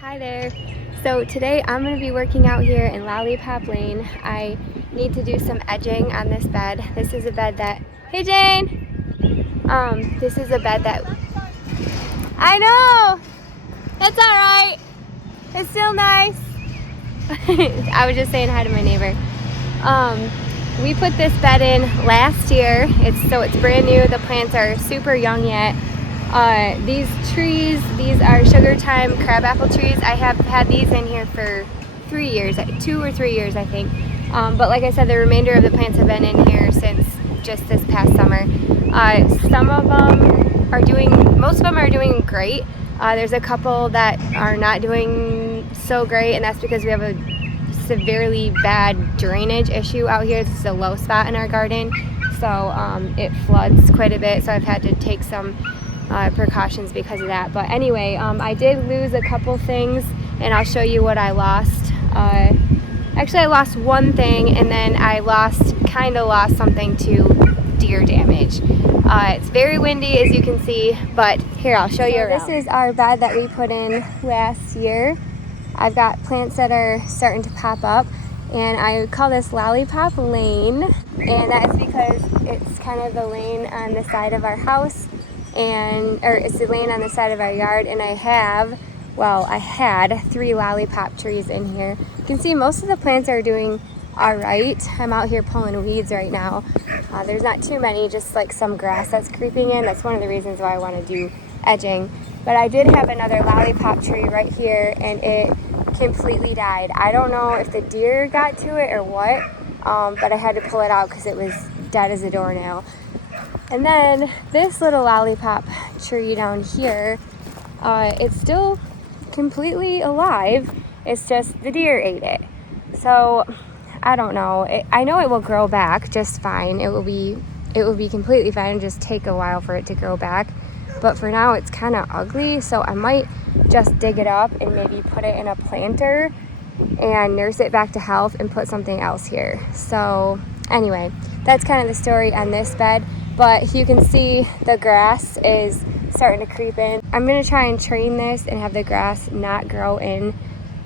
Hi there. So today I'm going to be working out here in Lollipop Lane. I need to do some edging on this bed. This is a bed that, hey Jane! This is a bed that, I know! That's alright. It's still nice. I was just saying hi to my neighbor. We put this bed in last year. It's brand new. The plants are super young yet. These trees, these are sugar time crabapple trees. I have had these in here for 3 years, 2 or 3 years I think. But like I said, the remainder of the plants have been in here since just this past summer. Some of them are most of them are doing great. There's a couple that are not doing so great, and that's because we have a severely bad drainage issue out here. This is a low spot in our garden, so it floods quite a bit, so I've had to take some precautions because of that. But anyway, I did lose a couple things, and I'll show you what I lost. Actually, I lost one thing, and then I kind of lost something to deer damage. It's very windy, as you can see, but here, I'll show you around. This is our bed that we put in last year. I've got plants that are starting to pop up, and I call this Lollipop Lane, and that's because it's kind of the lane on the side of our house, or it's the lane on the side of our yard, and I had 3 lollipop trees in here. You can see most of the plants are doing all right. I'm out here pulling weeds right now. There's not too many, just like some grass that's creeping in. That's one of the reasons why I want to do edging. But I did have another lollipop tree right here, and it completely died. I don't know if the deer got to it or what, but I had to pull it out because it was dead as a doornail. And then this little lollipop tree down here, it's still completely alive. It's just the deer ate it. So I don't know. I know it will grow back just fine. It will be completely fine. It'll just take a while for it to grow back. But for now, it's kind of ugly, so I might just dig it up and maybe put it in a planter and nurse it back to health and put something else here. So anyway, that's kind of the story on this bed. But you can see the grass is starting to creep in. I'm going to try and train this and have the grass not grow in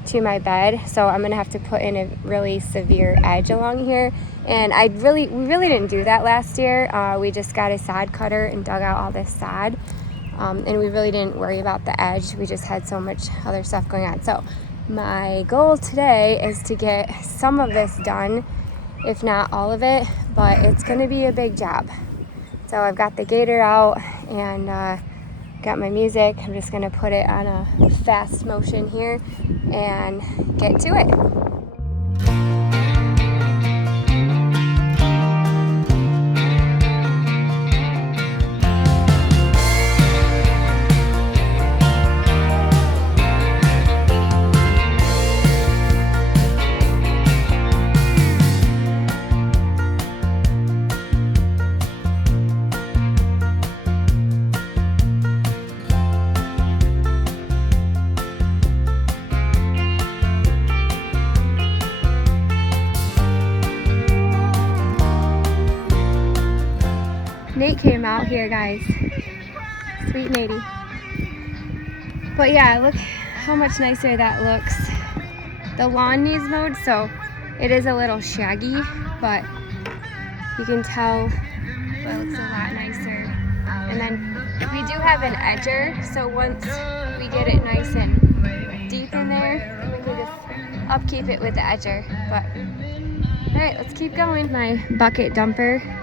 to my bed. So I'm going to have to put in a really severe edge along here. And we really didn't do that last year. We just got a sod cutter and dug out all this sod. And we really didn't worry about the edge. We just had so much other stuff going on. So my goal today is to get some of this done, if not all of it, but it's going to be a big job. So I've got the gator out and got my music. I'm just going to put it on a fast motion here and get to it. Nate came out here, guys. Sweet Natey. But yeah, look how much nicer that looks. The lawn needs mowed, so it is a little shaggy, but you can tell it looks a lot nicer. And then we do have an edger, so once we get it nice and deep in there, we can just upkeep it with the edger. But all right, let's keep going. My bucket dumper.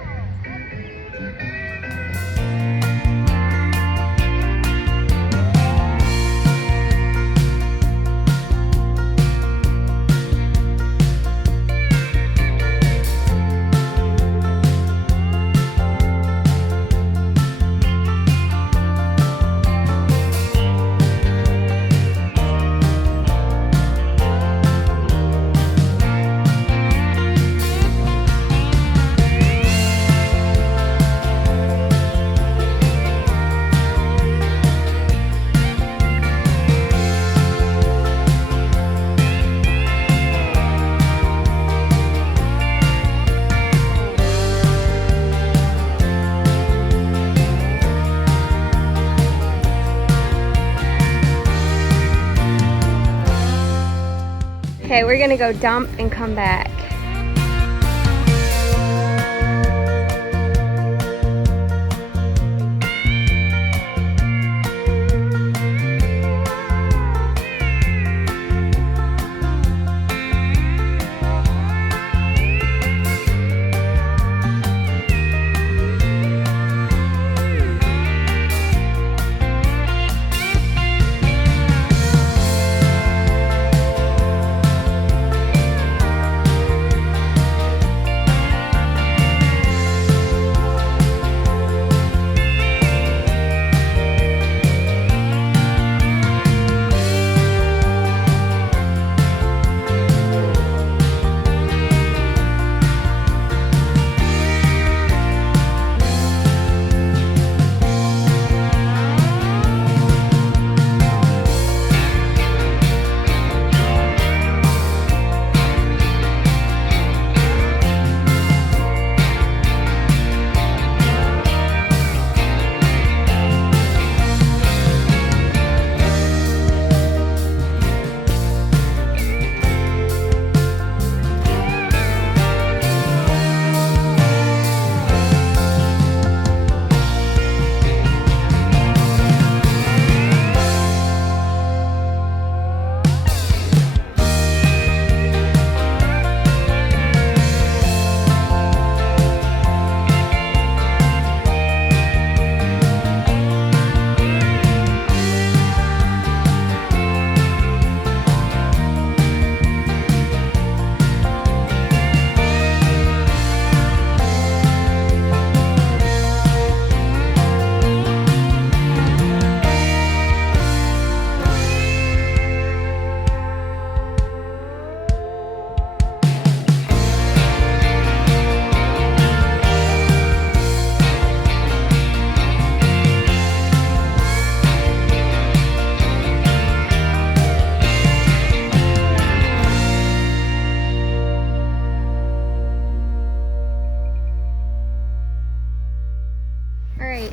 Okay, we're gonna go dump and come back.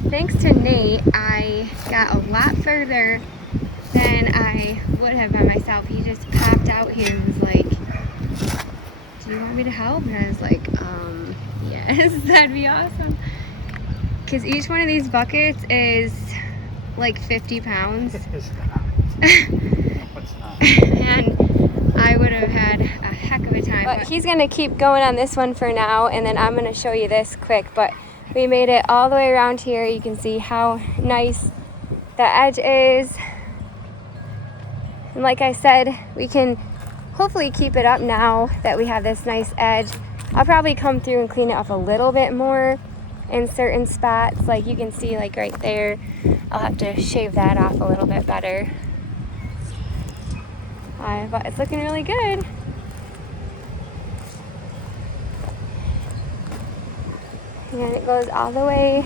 Thanks to Nate, I got a lot further than I would have by myself. He just popped out here and was like, do you want me to help? And I was like, yes, that'd be awesome. Because each one of these buckets is like 50 pounds. It's not. It's not. And I would have had a heck of a time. But he's going to keep going on this one for now, and then I'm going to show you this quick. But we made it all the way around here. You can see how nice the edge is. And like I said, we can hopefully keep it up now that we have this nice edge. I'll probably come through and clean it up a little bit more in certain spots. Like you can see, like right there, I'll have to shave that off a little bit better. But it's looking really good. And it goes all the way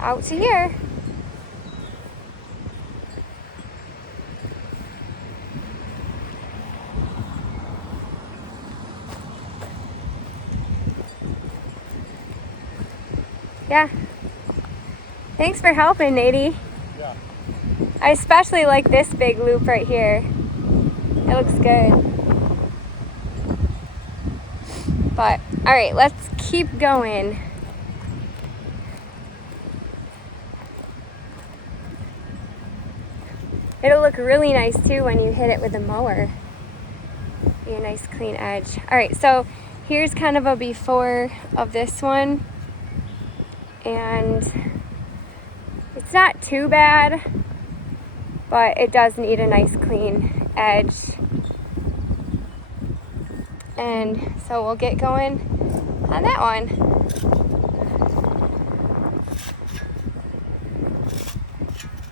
out to here. Yeah. Thanks for helping, Natey. Yeah. I especially like this big loop right here. It looks good. But, all right, let's keep going. It'll look really nice too when you hit it with a mower. Be a nice clean edge. All right, so here's kind of a before of this one. And it's not too bad, but it does need a nice clean edge. And so we'll get going on that one.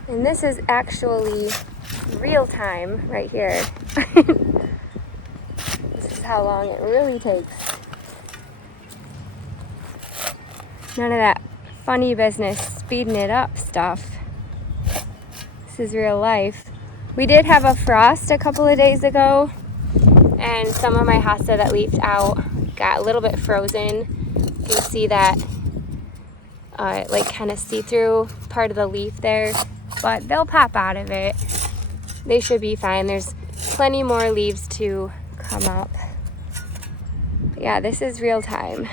And this is actually real time right here. This is how long it really takes. None of that funny business speeding it up stuff. This is real life. We did have a frost a couple of days ago, and some of my hosta that leafed out got a little bit frozen. You can see that like kind of see-through part of the leaf there, but they'll pop out of it. They should be fine. There's plenty more leaves to come up. But yeah, this is real time.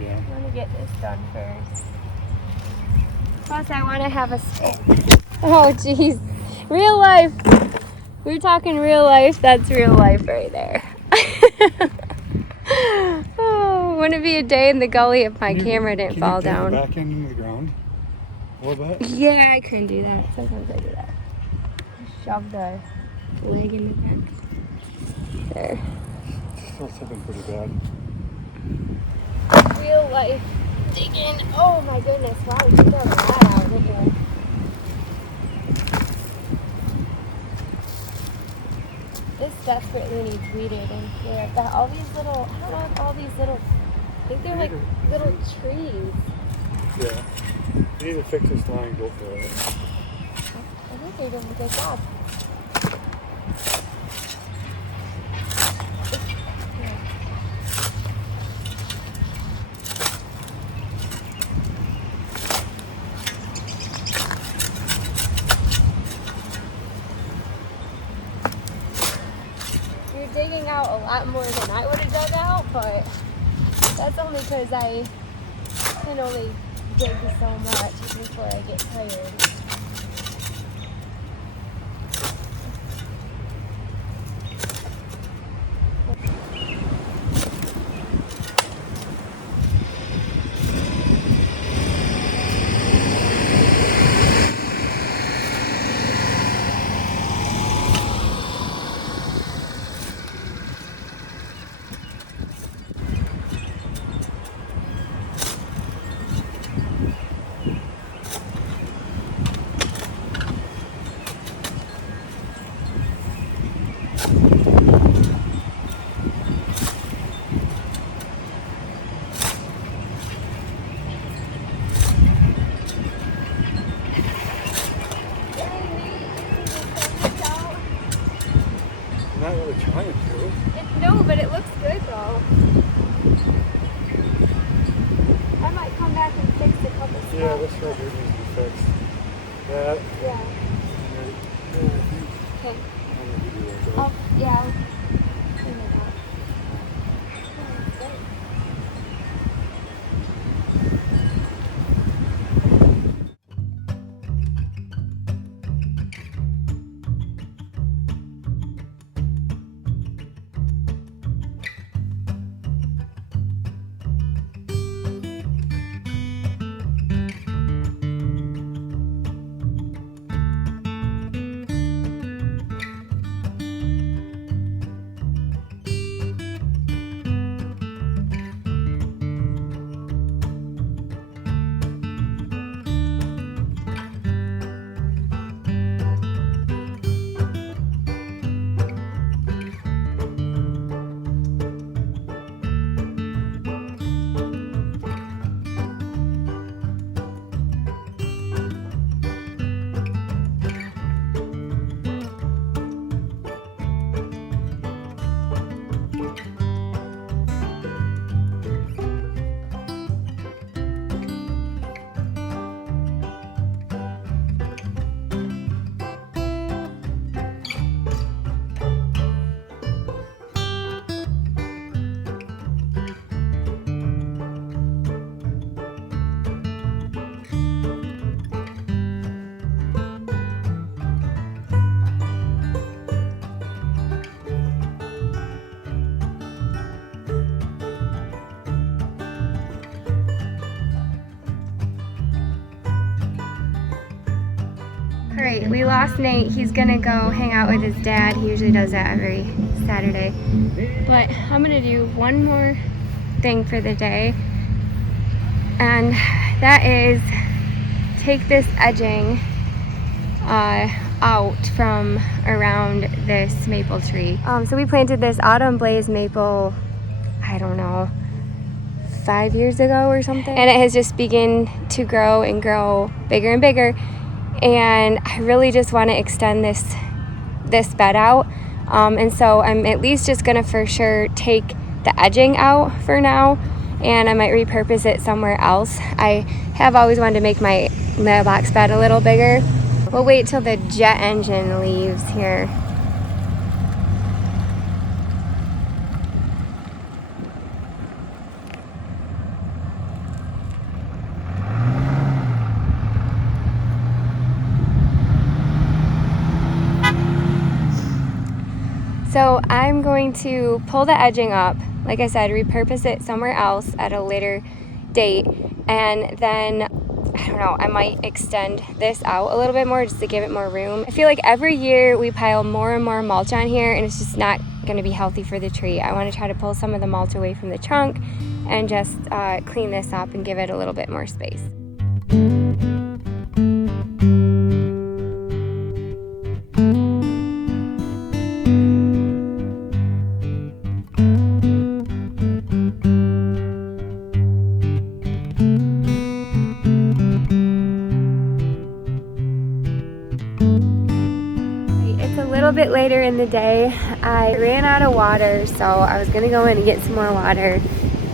Yeah. I want to get this done first. Plus, I want to have a stick. Oh, geez. Real life. We're talking real life. That's real life right there. Oh, wouldn't it be a day in the gully if my camera didn't fall down? Back into the ground a little bit? Yeah, I couldn't do that. Sometimes I do that. Shove the leg in the back. There. Still something pretty bad. Real life digging. Oh my goodness. Wow, you got a lot out, didn't you? This desperately needs weeded in here. I've got all these little, I don't know if all these little, I think they're like little trees. Yeah. You need to fix this line, go for it. I think they're doing a good job. You're digging out a lot more than I would have dug out, but that's only because I can only dig so much before I get tired. I'm not really trying to. No, but it looks good though. I might come back and fix a couple spots. Yeah, this right here needs to be fixed. That. Yeah. Right. Yeah, I think Okay. I'm going to do that though. Oh, yeah. I'll clean it up. Alright, we lost Nate. He's gonna go hang out with his dad. He usually does that every Saturday. But I'm gonna do one more thing for the day. And that is take this edging out from around this maple tree. So we planted this autumn blaze maple, I don't know, 5 years ago or something. And it has just begun to grow and grow bigger and bigger. And I really just want to extend this this bed out. And so I'm at least just gonna for sure take the edging out for now, and I might repurpose it somewhere else. I have always wanted to make my mailbox bed a little bigger. We'll wait till the jet engine leaves here. So I'm going to pull the edging up, like I said, repurpose it somewhere else at a later date, and then, I don't know, I might extend this out a little bit more just to give it more room. I feel like every year we pile more and more mulch on here, and it's just not going to be healthy for the tree. I want to try to pull some of the mulch away from the trunk and just clean this up and give it a little bit more space. A little bit later in the day, I ran out of water, so I was gonna go in and get some more water,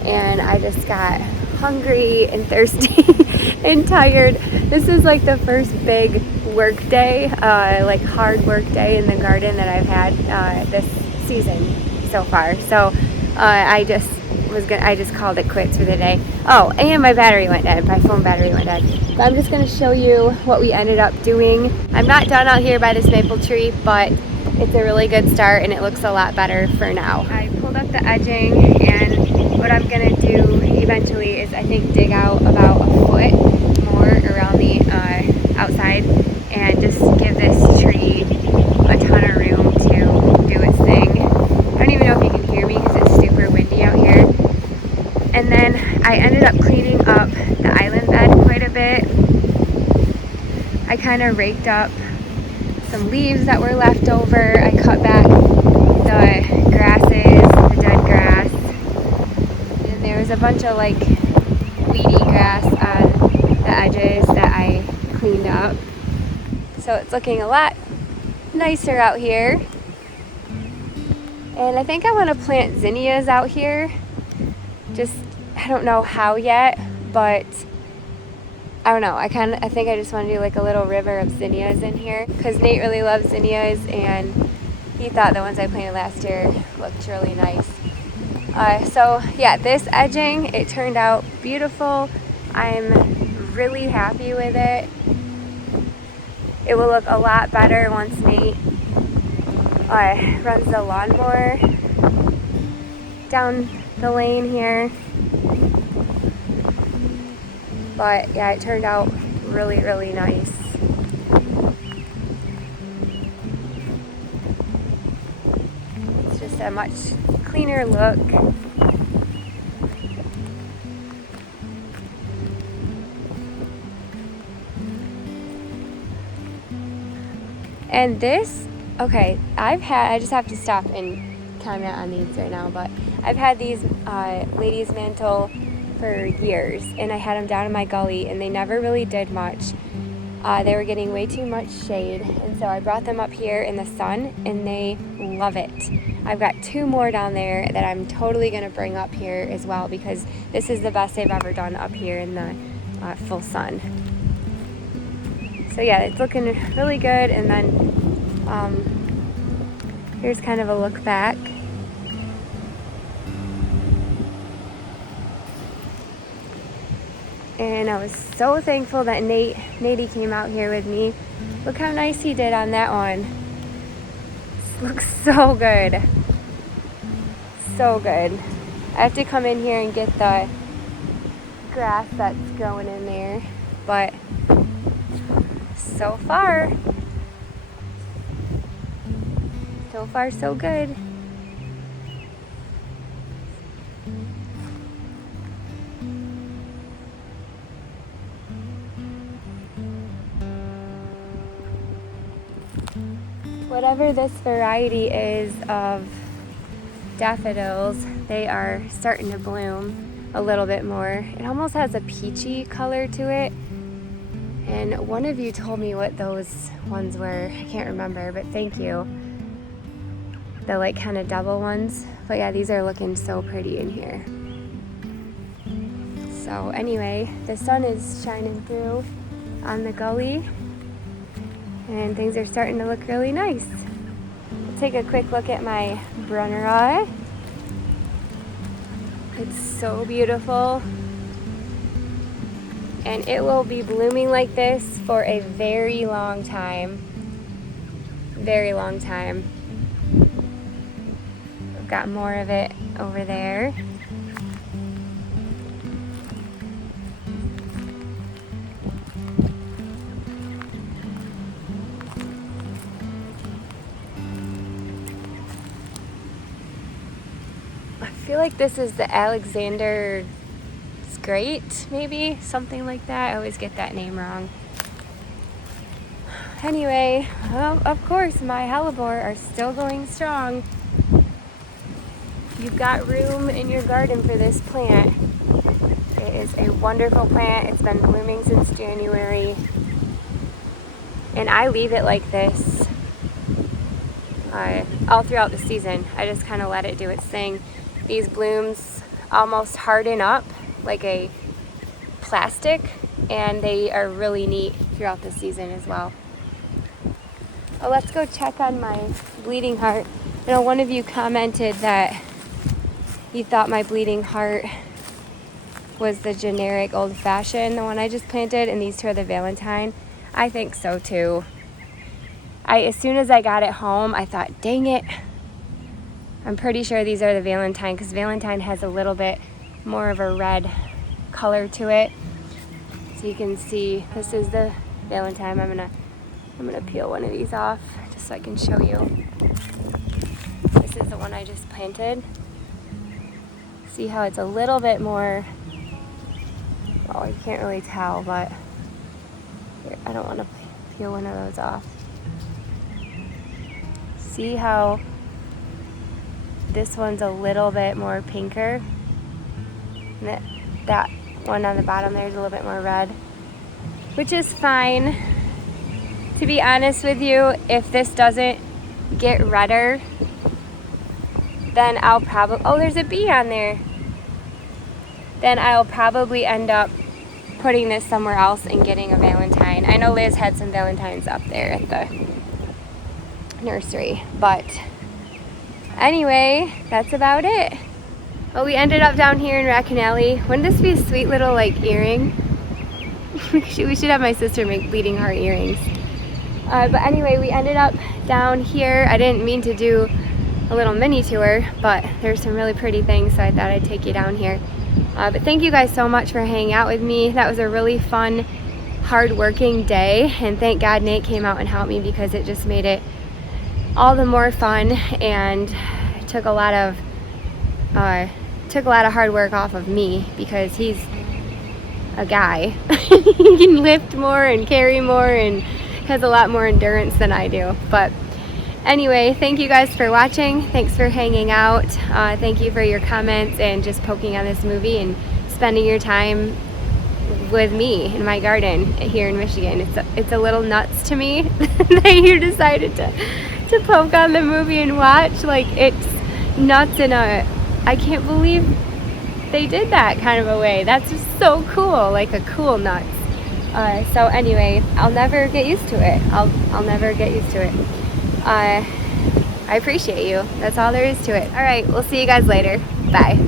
and I just got hungry and thirsty and tired. This is like the first big work day, like hard work day in the garden that I've had this season so far. So I just called it quits for the day. Oh, and my battery went dead. My phone battery went dead. So I'm just gonna show you what we ended up doing. I'm not done out here by this maple tree, but it's a really good start and it looks a lot better for now. I pulled up the edging, and what I'm gonna do eventually is I think dig out about a foot more around the outside and just give this tree a ton of room to do its thing. I don't even know if you can hear me because it's super windy out here. And then I ended up cleaning up the island bed quite a bit. I kind of raked up some leaves that were left over. I cut back the grasses, the dead grass. And there was a bunch of like weedy grass on the edges that I cleaned up. So it's looking a lot nicer out here. And I think I want to plant zinnias out here. Just, I don't know how yet, but I don't know. I think I just want to do like a little river of zinnias in here because Nate really loves zinnias, and he thought the ones I planted last year looked really nice. So yeah, this edging, it turned out beautiful. I'm really happy with it. It will look a lot better once Nate runs the lawnmower down the lane here. But yeah, it turned out really, really nice. It's just a much cleaner look. And this, okay, I just have to stop and comment on these right now, but I've had these ladies' mantle for years, and I had them down in my gully, and they never really did much. They were getting way too much shade, and so I brought them up here in the sun, and they love it. I've got 2 more down there that I'm totally going to bring up here as well, because this is the best they've ever done up here in the full sun. So yeah, it's looking really good. And then here's kind of a look back. And I was so thankful that Natey came out here with me. Look how nice he did on that one. This looks so good. So good. I have to come in here and get the grass that's growing in there. But so far so good. Whatever this variety is of daffodils, they are starting to bloom a little bit more. It almost has a peachy color to it. And one of you told me what those ones were. I can't remember, but thank you. The like kind of double ones. But yeah, these are looking so pretty in here. So anyway, the sun is shining through on the gully and things are starting to look really nice. I'll take a quick look at my Brunnerei. It's so beautiful. And it will be blooming like this for a very long time. Very long time. I've got more of it over there. I feel like this is the Alexander Great, maybe something like that. I always get that name wrong. Anyway, well, of course, my hellebore are still going strong. You've got room in your garden for this plant. It is a wonderful plant. It's been blooming since January. And I leave it like this all throughout the season. I just kind of let it do its thing. These blooms almost harden up like a plastic, and they are really neat throughout the season as well. Oh, let's go check on my bleeding heart. I know one of you commented that you thought my bleeding heart was the generic old-fashioned, the one I just planted, and these two are the Valentine. I think so too. As soon as I got it home, I thought, dang it, I'm pretty sure these are the Valentine, because Valentine has a little bit more of a red color to it. So you can see this is the Valentine. I'm gonna peel one of these off just so I can show you. This is the one I just planted. See how it's a little bit more, well, you can't really tell, but here, I don't want to peel one of those off. See how this one's a little bit more pinker? And that one on the bottom there is a little bit more red, which is fine. To be honest with you, if this doesn't get redder, then I'll probably, oh, there's a bee on there. Then I'll probably end up putting this somewhere else and getting a Valentine. I know Liz had some Valentines up there at the nursery, but anyway, that's about it. Well, we ended up down here in Raccoon Alley. Wouldn't this be a sweet little like earring? we should have my sister make bleeding heart earrings. But anyway, we ended up down here. I didn't mean to do a little mini tour, but there's some really pretty things, so I thought I'd take you down here. But thank you guys so much for hanging out with me. That was a really fun, hard-working day, and thank God Nate came out and helped me, because it just made it all the more fun, and took a lot of hard work off of me, because he's a guy. He can lift more and carry more and has a lot more endurance than I do. But anyway, thank you guys for watching. Thanks for hanging out. Thank you for your comments and just poking on this movie and spending your time with me in my garden here in Michigan. It's a little nuts to me that you decided to poke on the movie and watch. Like, it's nuts in a, I can't believe they did that kind of a way. That's just so cool, like a cool nuts. So anyway, I'll never get used to it. I'll never get used to it. I appreciate you. That's all there is to it. All right, we'll see you guys later. Bye.